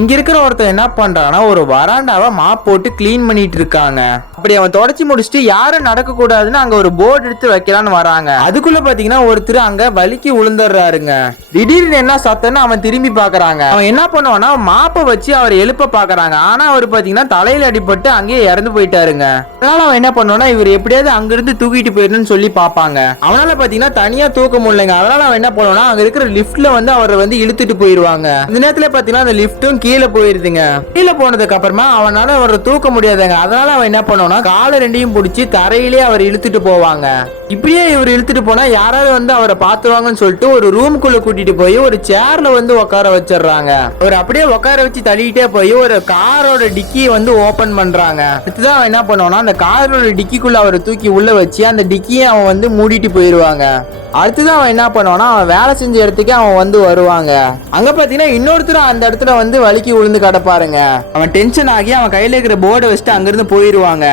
இங்க இருக்கிற ஒருத்தன் என்ன பண்றான்னா ஒரு வராண்டாவை மாப் போட்டு கிளீன் பண்ணிட்டு இருக்காங்க. அப்படி அவன் தொடச்சி முடிச்சுட்டு யாரும் நடக்க கூடாதுன்னு அங்க ஒரு போர்டு எடுத்து வைக்கலான்னு வராங்க. அதுக்குள்ள பாத்தீங்கன்னா ஒருத்தர் அங்க வலிக்கு விழுந்துடுறாருங்க. திடீர்னு என்ன சத்தம்னு அவன் திரும்பி பாக்குறாங்க. அவன் என்ன பண்ணுவான்னா மாப்பை வச்சு அவர் எழுப்ப பாக்குறாங்க. ஆனா அவர் பாத்தீங்கன்னா தலையில அடிபட்டு அங்கேயே இறந்து போயிட்டாருங்க. அதனால அவன் என்ன பண்ணுவானா இவர் எப்படியாவது அங்கிருந்து தூக்கிட்டு போயிடணும்னு சொல்லி பாப்பாங்க. அவனால பாத்தீங்கன்னா தனியா தூக்க முடியலைங்க. அதனால அவன் என்ன பண்ணுவானா அங்க இருக்கிற லிப்ட்ல வந்து அவரை வந்து இழுத்துட்டு போயிருவாங்க. இந்த நேரத்துல பாத்தீங்கன்னா அந்த லிப்டும் கீழே போயிருதுங்க. கீழே போனதுக்கு அப்புறமா அவனால அவரை தூக்க முடியாதுங்க. அதனால அவன் என்ன பண்ணுவானா காலை ரெண்டையும் பிடிச்சி தரையிலே அவர் இழுத்துட்டு போவாங்க. இப்படியே இவர் இழுத்துட்டு போனா யாராவது வந்து அவரை பாத்துருவாங்கன்னு சொல்லிட்டு ஒரு ரூமுக்குள்ள கூட்டிட்டு போய் ஒரு சேர்ல வந்து உட்கார வச்சிடுறாங்க. அவர் அப்படியே உட்கார வச்சு தள்ளிட்டே போய் ஒரு காரோட டிக்கியை வந்து ஓபன் பண்றாங்க. அடுத்ததான் அவன் என்ன பண்ணுவானா அந்த காரோட டிக்கிக்குள்ள அவரை தூக்கி உள்ள வச்சு அந்த டிக்கியை அவன் வந்து மூடிட்டு போயிருவாங்க. அடுத்ததான் அவன் என்ன பண்ணுவானா அவன் வேலை செஞ்ச இடத்துக்கு அவன் வந்து வருவாங்க. அங்க பாத்தீங்கன்னா இன்னொருத்தரும் அந்த இடத்துல வந்து வலிக்கு விழுந்து கிடப்பாருங்க. அவன் டென்ஷன் ஆகி அவன் கையில இருக்கிற போர்டை வச்சுட்டு அங்கிருந்து போயிருவாங்க.